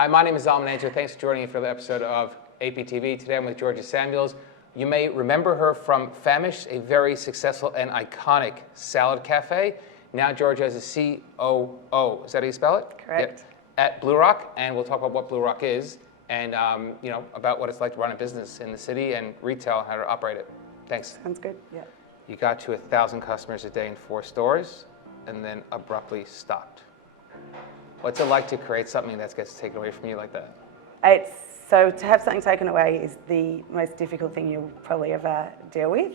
Hi, my name is Zalman Answer. Thanks for joining me for the episode of APTV. Today I'm with Georgia Samuels. You may remember her from Famish'd, a very successful and iconic salad cafe. Now Georgia is a COO. Is that how you spell it? Correct. Yep. At Blue Rock, and we'll talk about what Blue Rock is and about what it's like to run a business in the city and retail and how to operate it. Thanks. Sounds good. Yeah. You got to 1,000 customers a day in 4 stores and then abruptly stopped. What's it like to create something that gets taken away from you like that? So to have something taken away is the most difficult thing you'll probably ever deal with,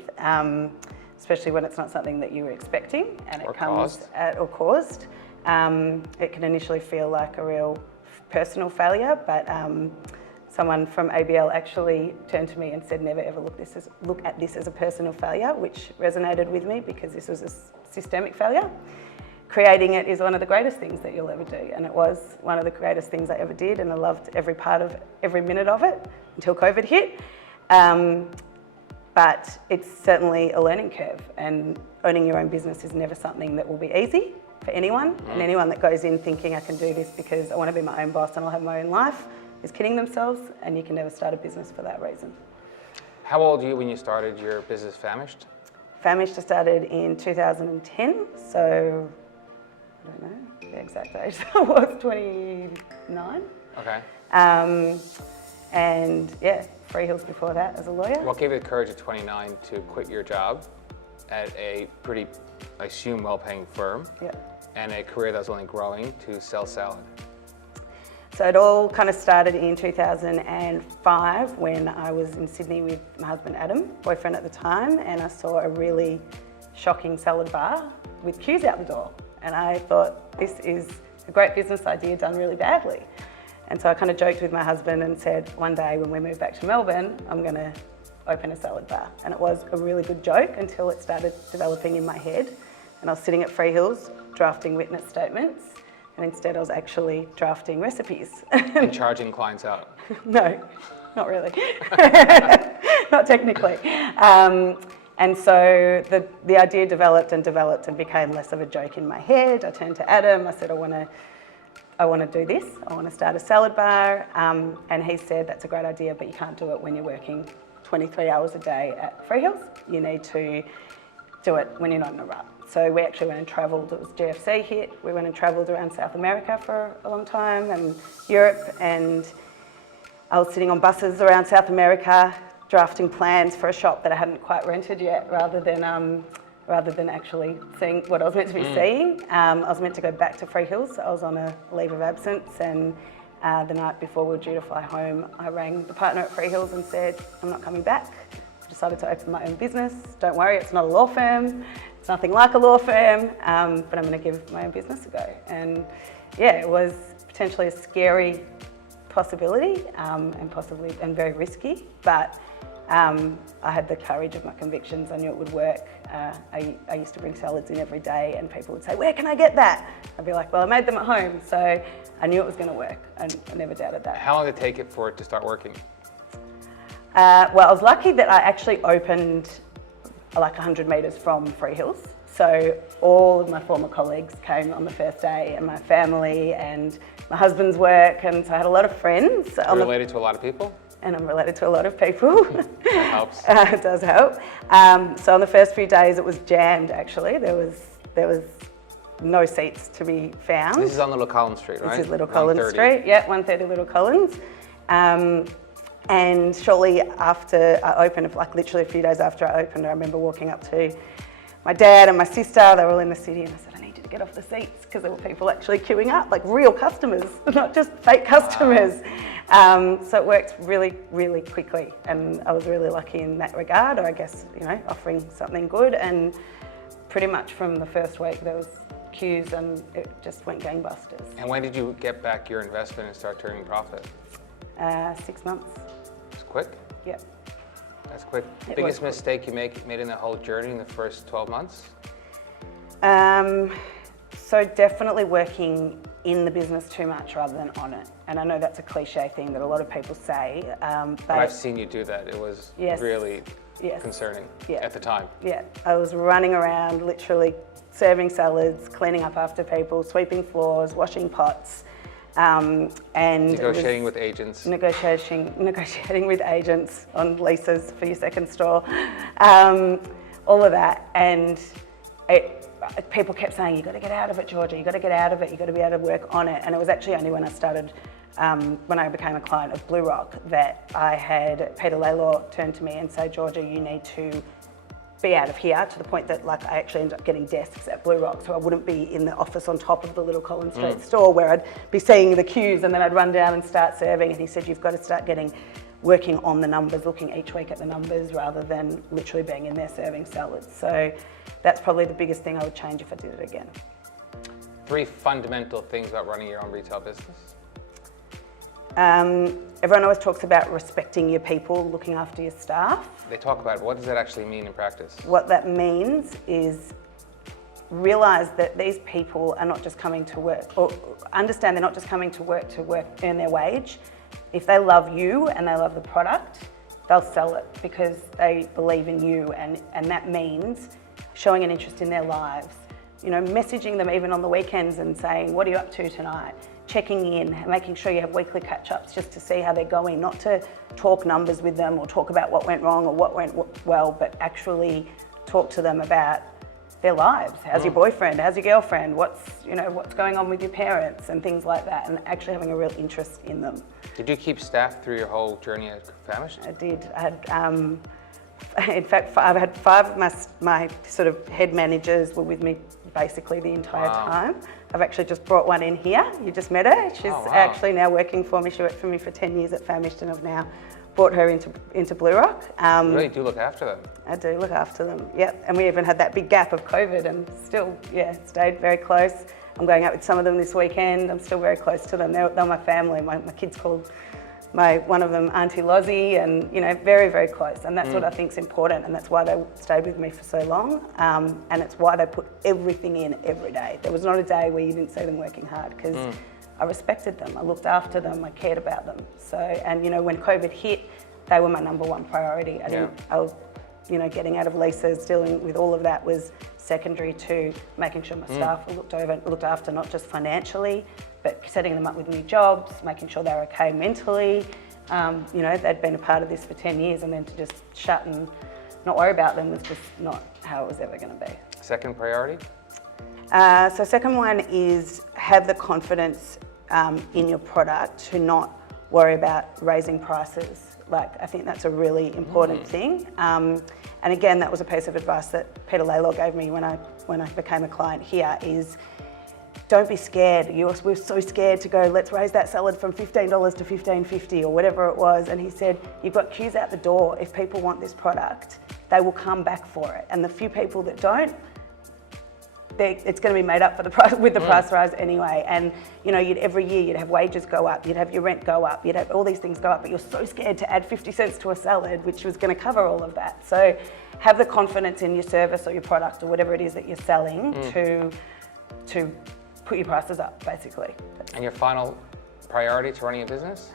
especially when it's not something that you were expecting and it comes or caused. It can initially feel like a real personal failure, but someone from ABL actually turned to me and said, never ever look at this as a personal failure, which resonated with me because this was a systemic failure. Creating it is one of the greatest things that you'll ever do, and it was one of the greatest things I ever did, and I loved every minute of it until COVID hit. But it's certainly a learning curve, and owning your own business is never something that will be easy for anyone, and anyone that goes in thinking I can do this because I want to be my own boss and I'll have my own life is kidding themselves, and you can never start a business for that reason. How old were you when you started your business, Famish'd? Famish'd started in 2010, so I don't know the exact age. I was 29. Okay. And yeah, Freehills before that as a lawyer. What gave you the courage at 29 to quit your job at a pretty, I assume, well-paying firm? Yeah. And a career that was only growing to sell salad? So it all kind of started in 2005 when I was in Sydney with my husband Adam, boyfriend at the time, and I saw a really shocking salad bar with queues out the door. And I thought, this is a great business idea done really badly. And so I kind of joked with my husband and said, one day when we move back to Melbourne, I'm going to open a salad bar. And it was a really good joke until it started developing in my head. And I was sitting at Freehills drafting witness statements. And instead I was actually drafting recipes. And charging clients out? No, not really. Not technically. And so the idea developed and became less of a joke in my head. I turned to Adam, I said, I want to do this. I want to start a salad bar. And he said, that's a great idea, but you can't do it when you're working 23 hours a day at Freehills. You need to do it when you're not in a rut. So we actually went and travelled. It was GFC hit. We went and travelled around South America for a long time and Europe. And I was sitting on buses around South America, drafting plans for a shop that I hadn't quite rented yet, rather than actually seeing what I was meant to be seeing. I was meant to go back to Freehills. I was on a leave of absence, and the night before we were due to fly home, I rang the partner at Freehills and said, I'm not coming back. I've decided to open my own business. Don't worry, it's not a law firm. It's nothing like a law firm, but I'm going to give my own business a go. And yeah, it was potentially a scary possibility and very risky, but I had the courage of my convictions. I knew it would work. I used to bring salads in every day and people would say, where can I get that? I'd be like, well, I made them at home. So I knew it was going to work, and I never doubted that. How long did it take it for it to start working? Well, I was lucky that I actually opened like 100 metres from Freehills. So all of my former colleagues came on the first day, and my family and my husband's work, and so I had a lot of friends. You're related to a lot of people? And I'm related to a lot of people. That helps. It does help. So on the first few days it was jammed actually. There was no seats to be found. This is on Little Collins Street, right? This is Little Collins Street, yeah, 130 Little Collins. And shortly after I opened, like literally a few days after I opened, I remember walking up to my dad and my sister. They were all in the city, and I said, I need you to get off the seats, because there were people actually queuing up, like real customers, not just fake customers. Wow. So it worked really, really quickly, and I was really lucky in that regard, or I guess, offering something good. And pretty much from the first week there was queues, and it just went gangbusters. And when did you get back your investment and start turning profit? 6 months. It's quick? Yeah. That's quick. Biggest mistake you made in the whole journey in the first 12 months? So definitely working in the business too much rather than on it. And I know that's a cliche thing that a lot of people say. But I've seen you do that. It was really concerning at the time. Yeah, I was running around literally serving salads, cleaning up after people, sweeping floors, washing pots. And Negotiating with agents. Negotiating with agents on leases for your second store, all of that. And people kept saying, "You've got to get out of it, Georgia, you've got to get out of it, you've got to be able to work on it." And it was actually only when I started, when I became a client of Blue Rock, that I had Peter Laylaw turn to me and say, "Georgia, you need to be out of here," to the point that like I actually ended up getting desks at Blue Rock, so I wouldn't be in the office on top of the little Collins Street store where I'd be seeing the queues and then I'd run down and start serving. And he said, "You've got to start working on the numbers, looking each week at the numbers rather than literally being in there serving salads." So that's probably the biggest thing I would change if I did it again. 3 fundamental things about running your own retail business. Everyone always talks about respecting your people, looking after your staff. They talk about it. What does that actually mean in practice? What that means is realise that these people are not just coming to work, or understand they're not just coming to work, earn their wage. If they love you and they love the product, they'll sell it because they believe in you, and that means showing an interest in their lives. You know, messaging them even on the weekends and saying, "What are you up to tonight?" Checking in, making sure you have weekly catch-ups just to see how they're going, not to talk numbers with them or talk about what went wrong or what went well, but actually talk to them about their lives. How's your boyfriend? How's your girlfriend? What's going on with your parents and things like that, and actually having a real interest in them. Did you keep staff through your whole journey at Famish'd? I did. I had, in fact, I've had 5 of my sort of head managers were with me basically the entire time. I've actually just brought one in here. You just met her. She's actually now working for me. She worked for me for 10 years at Famish'd, and I've now brought her into Blue Rock. You really do look after them. I do look after them, yep. And we even had that big gap of COVID and still, stayed very close. I'm going out with some of them this weekend. I'm still very close to them. They're my family. My kids called one of them Auntie Lozzie, and very, very close. And that's what I think is important, and that's why they stayed with me for so long. And it's why they put everything in every day. There was not a day where you didn't see them working hard, because I respected them, I looked after them, I cared about them. So, and when COVID hit, they were my number 1 priority. Getting out of leases, dealing with all of that was secondary to making sure my staff were looked after, not just financially, but setting them up with new jobs, making sure they're okay mentally. They'd been a part of this for 10 years, and then to just shut and not worry about them was just not how it was ever going to be. Second priority? So second one is have the confidence in your product to not worry about raising prices. I think that's a really important thing. And again, that was a piece of advice that Peter Laylaw gave me when I became a client here, is don't be scared. We're so scared to go, let's raise that salad from $15 to $15.50 or whatever it was. And he said, you've got queues out the door. If people want this product, they will come back for it. And the few people that don't, it's going to be made up for the price with the price rise anyway. And every year you'd have wages go up, you'd have your rent go up, you'd have all these things go up, but you're so scared to add 50 cents to a salad, which was going to cover all of that. So have the confidence in your service or your product or whatever it is that you're selling to put your prices up, basically. And your final priority to running a business?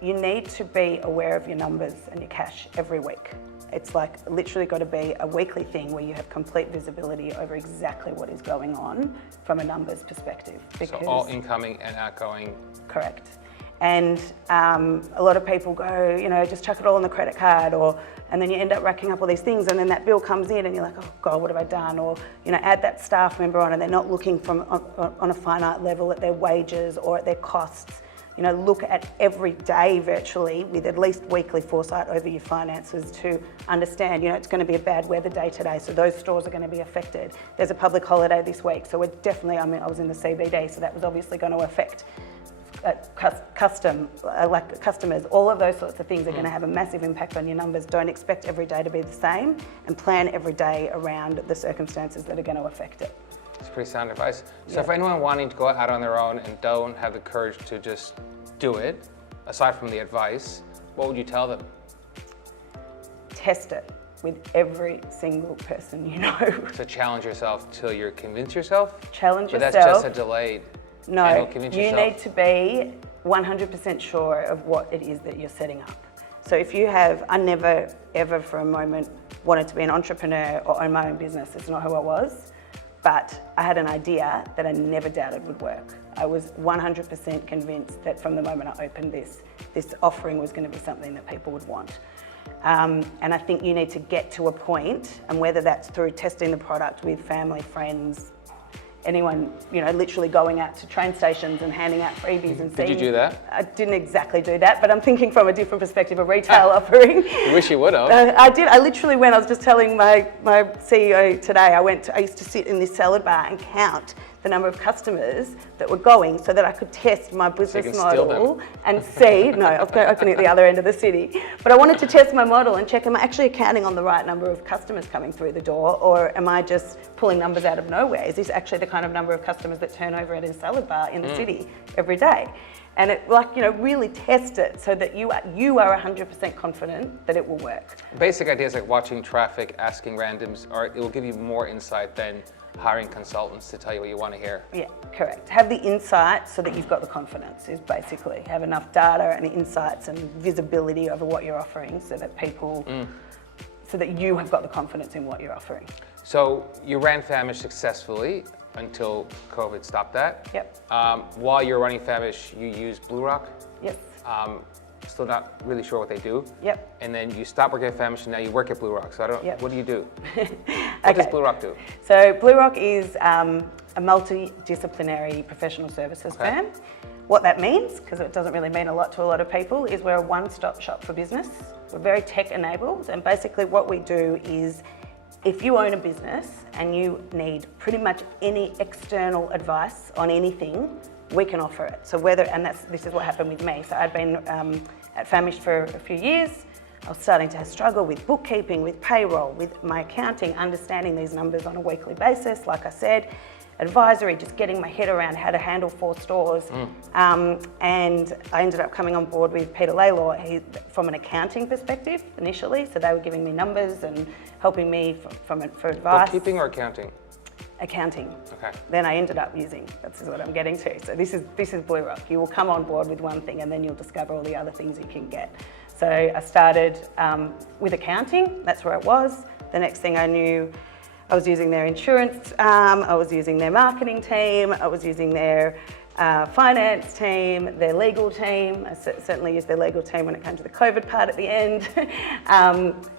You need to be aware of your numbers and your cash every week. It's literally got to be a weekly thing where you have complete visibility over exactly what is going on from a numbers perspective. So all incoming and outgoing. Correct. And a lot of people go, just chuck it all on the credit card, and then you end up racking up all these things, and then that bill comes in and you're like, oh God, what have I done? Or, add that staff member on, and they're not looking on a finite level at their wages or at their costs. Look at every day virtually with at least weekly foresight over your finances to understand, it's going to be a bad weather day today, so those stores are going to be affected. There's a public holiday this week, so we're definitely, I was in the CBD, so that was obviously going to affect customers. All of those sorts of things are going to have a massive impact on your numbers. Don't expect every day to be the same, and plan every day around the circumstances that are going to affect it. It's pretty sound advice. So for anyone wanting to go out on their own and don't have the courage to just do it, aside from the advice, what would you tell them? Test it with every single person you know. So challenge yourself till you're convinced yourself? Challenge yourself. But that's just a delayed. No, you need to be 100% sure of what it is that you're setting up. So if you have, I never ever for a moment wanted to be an entrepreneur or own my own business. It's not who I was. But I had an idea that I never doubted would work. I was 100% convinced that from the moment I opened this offering was going to be something that people would want. And I think you need to get to a point, and whether that's through testing the product with family, friends, anyone, literally going out to train stations and handing out freebies and seeing. Did you do that? I didn't exactly do that, but I'm thinking from a different perspective of retail offering. You wish you would have. I did. I literally went. I was just telling my CEO today. I used to sit in this salad bar and count the number of customers that were going, so that I could test my business model and see. No, I was opening at the other end of the city, but I wanted to test my model and check: am I actually counting on the right number of customers coming through the door, or am I just pulling numbers out of nowhere? Is this actually the kind of number of customers that turn over at a salad bar in the city every day? And it, really test it so that you are 100% confident that it will work. Basic ideas like watching traffic, asking randoms, it will give you more insight than hiring consultants to tell you what you want to hear. Yeah, correct. Have the insight so that you've got the confidence, is basically have enough data and insights and visibility over what you're offering, so that people, so that you have got the confidence in what you're offering. So you ran Famish'd successfully until COVID stopped that. Yep. While you're running Famish'd, you used Blue Rock. Yes. Still not really sure what they do. Yep. And then you stopped working at Famish'd and now you work at Blue Rock. So what do you do? What does Blue Rock do? So Blue Rock is a multidisciplinary professional services firm. What that means, because it doesn't really mean a lot to a lot of people, is we're a one-stop shop for business. We're very tech-enabled, and basically what we do is, if you own a business and you need pretty much any external advice on anything, we can offer it. So this is what happened with me. So I'd been at Famish'd for a few years. I was starting to struggle with bookkeeping, with payroll, with my accounting, understanding these numbers on a weekly basis, like I said, advisory, just getting my head around how to handle 4 stores. And I ended up coming on board with Peter Laylaw from an accounting perspective initially. So they were giving me numbers and helping me for advice. Bookkeeping or accounting? Accounting. Okay. Then I ended up using, that's what I'm getting to. So this is Blue Rock. You will come on board with one thing and then you'll discover all the other things you can get. So I started with accounting, that's where it was. The next thing I knew, I was using their insurance, I was using their marketing team, I was using their finance team, their legal team. I certainly used their legal team when it came to the COVID part at the end.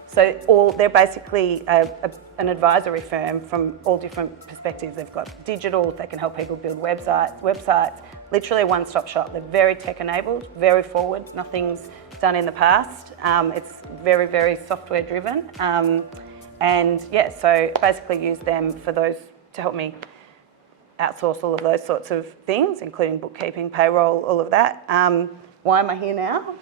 So they're basically an advisory firm from all different perspectives. They've got digital, they can help people build websites, literally a one-stop shop. They're very tech-enabled, very forward, nothing's done in the past. It's very, very software-driven. And yeah, so basically use them for those to help me outsource all of those sorts of things, including bookkeeping, payroll, all of that. Why am I here now?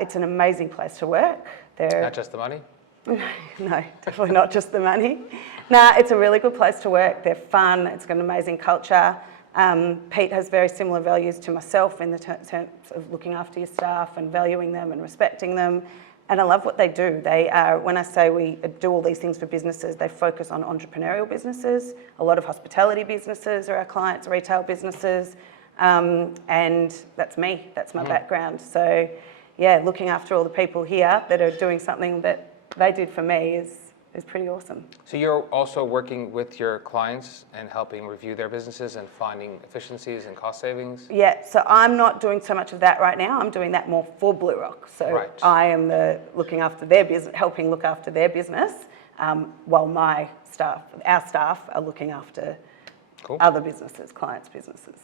It's an amazing place to work. Not just the money? No, definitely not just the money. Nah, it's a really good place to work. They're fun. It's got an amazing culture. Pete has very similar values to myself in the terms of looking after your staff and valuing them and respecting them. And I love what they do. They are, when I say we do all these things for businesses, they focus on entrepreneurial businesses. A lot of hospitality businesses are our clients, retail businesses. And that's me, that's my background. So yeah, looking after all the people here that are doing something that they did for me is pretty awesome. So you're also working with your clients and helping review their businesses and finding efficiencies and cost savings? Yeah, so I'm not doing so much of that right now. I'm doing that more for Blue Rock. So I am looking after their business, helping look after their business, while our staff are looking after other businesses, clients' businesses.